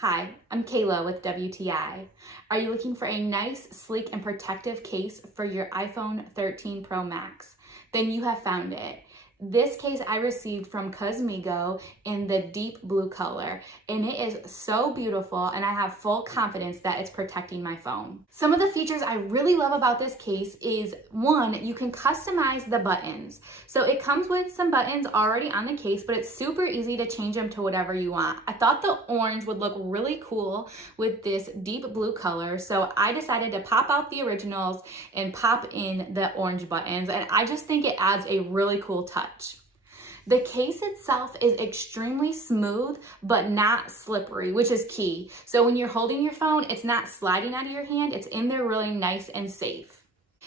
Hi, I'm Kayla with WTI. Are you looking for a nice, sleek, and protective case for your iPhone 13 Pro Max? Then you have found it. This case I received from Cuzmigo in the deep blue color, and it is so beautiful, and I have full confidence that it's protecting my phone. Some of the features I really love about this case is, one, you can customize the buttons. So it comes with some buttons already on the case, but it's super easy to change them to whatever you want. I thought the orange would look really cool with this deep blue color, so I decided to pop out the originals and pop in the orange buttons, and I just think it adds a really cool touch. The case itself is extremely smooth, but not slippery, which is key. So when you're holding your phone, it's not sliding out of your hand, it's in there really nice and safe.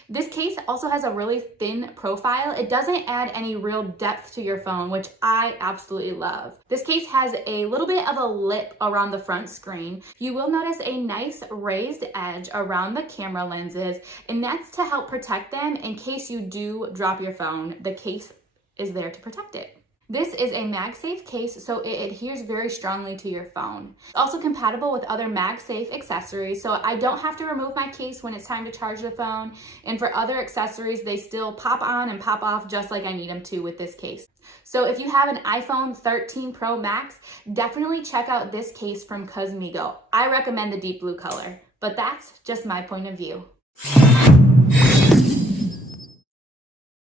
This case also has a really thin profile. It doesn't add any real depth to your phone, which I absolutely love. This case has a little bit of a lip around the front screen. You will notice a nice raised edge around the camera lenses, and that's to help protect them in case you do drop your phone. The case is there to protect it. This is a MagSafe case, so it adheres very strongly to your phone. It's also compatible with other MagSafe accessories, so I don't have to remove my case when it's time to charge the phone. And for other accessories, they still pop on and pop off just like I need them to with this case. So if you have an iPhone 13 Pro Max, definitely check out this case from Cuzmigo. I recommend the deep blue color, but that's just my point of view.